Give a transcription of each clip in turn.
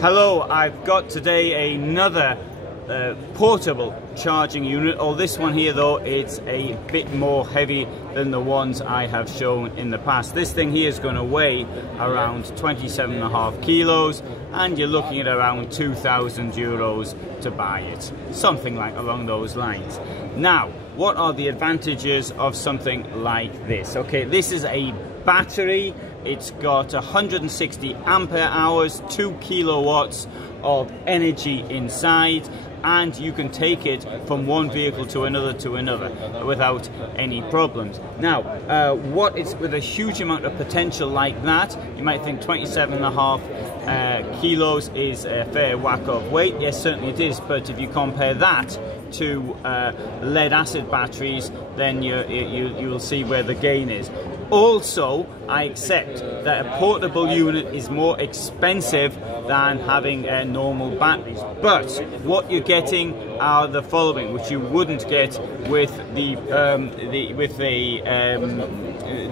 Hello, I've got today another portable charging unit. This one here though, it's a bit more heavy than the ones I have shown in the past. This thing here is going to weigh around 27.5 kilos and you're looking at around 2,000 euros to buy it. Something like along those lines. Now, what are the advantages of something like this? Okay, this is a battery. It's got 160 ampere hours, 2 kilowatts of energy inside, and you can take it from one vehicle to another without any problems. Now, what is with a huge amount of potential like that, you might think 27.5 kilos is a fair whack of weight. Yes, certainly it is, but if you compare that to lead acid batteries, then you'll see where the gain is. Also, I accept that a portable unit is more expensive than having normal batteries, but what you're getting are the following, which you wouldn't get with the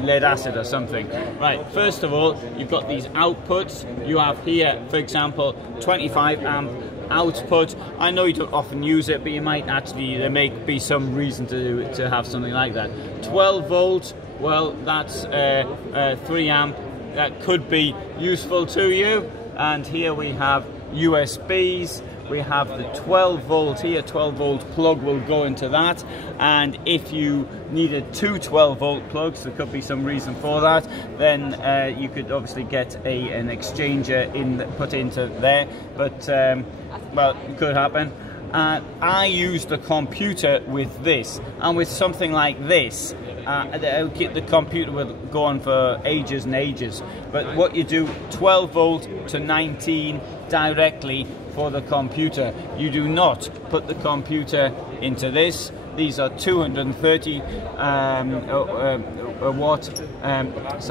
lead acid or something. Right, first of all, you've got these outputs. You have here, for example, 25 amp output. I know you don't often use it, but you might actually, there may be some reason to have something like that. 12 volt, well, that's 3 amp. That could be useful to you. And here we have USBs. We have the 12 volt here, 12 volt plug will go into that. And if you needed two 12 volt plugs, there could be some reason for that, then you could obviously get an exchanger put into there. But, well, it could happen. I use the computer with this, and with something like this, the computer will go on for ages and ages. But what you do, 12 volt to 19 directly for the computer. You do not put the computer into this. These are 230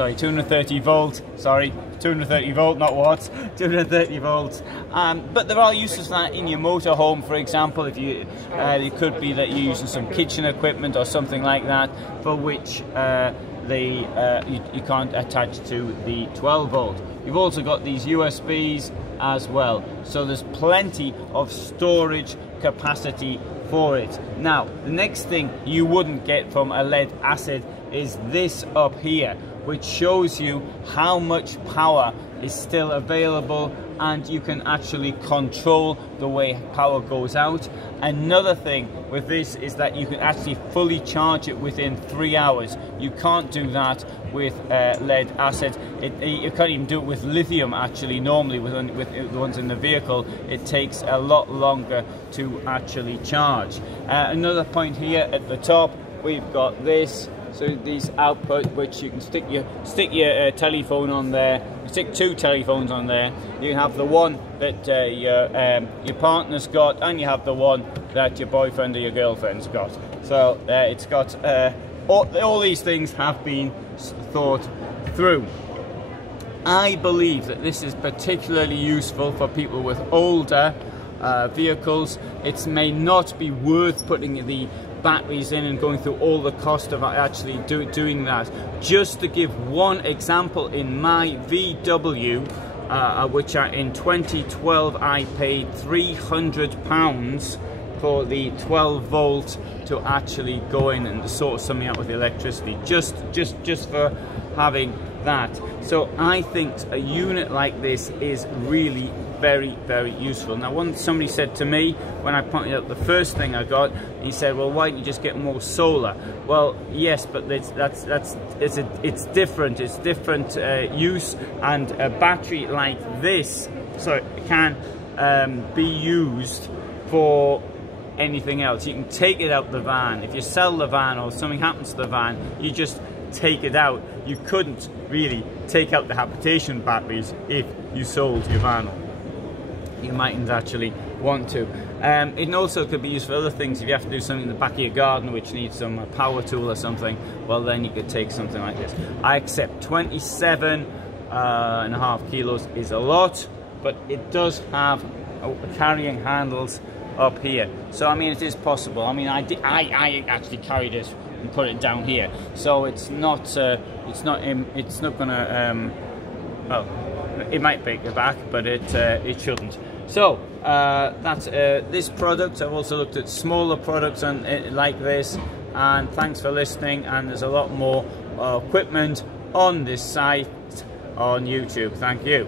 230 volt, sorry, 230 volt, not watts, 230 volts. But there are uses for that in your motorhome, for example. If you, it could be that you're using some kitchen equipment or something like that, for which you can't attach to the 12 volt. You've also got these USBs as well, so there's plenty of storage capacity for it. Now, the next thing you wouldn't get from a lead acid is this up here, which shows you how much power is still available, and you can actually control the way power goes out. Another thing with this is that you can actually fully charge it within 3 hours. You can't do that with lead acid. You can't even do it with lithium actually. Normally with the ones in the vehicle, it takes a lot longer to actually charge. Another point here at the top, we've got this. So these output, which you can stick your telephone on there, stick 2 telephones on there. You have the one that your partner's got, and you have the one that your boyfriend or your girlfriend's got. So it's got all these things have been thought through. I believe that this is particularly useful for people with older vehicles. It may not be worth putting the batteries in and going through all the cost of actually doing that. Just to give one example, in my VW, which in 2012 I paid £300 for the 12 volt to actually go in and sort something out with the electricity, just for having that. So I think a unit like this is really very, very useful. Now, somebody said to me when I pointed out the first thing I got, he said, well, why don't you just get more solar? Well, yes, but it's different. It's different use, and a battery like this, so it can be used for anything else. You can take it out the van. If you sell the van or something happens to the van, you just take it out. You couldn't really take out the habitation batteries if you sold your van. You mightn't actually want to. It also could be used for other things. If you have to do something in the back of your garden which needs some power tool or something, well, then you could take something like this. I accept 27.5 kilos is a lot, but it does have carrying handles up here. So I mean, it is possible. I mean, I actually carried it and put it down here, so it's not gonna well, It might break your back, but it shouldn't. So that's this product. I've also looked at smaller products like this, and thanks for listening. And there's a lot more equipment on this site on YouTube. Thank you.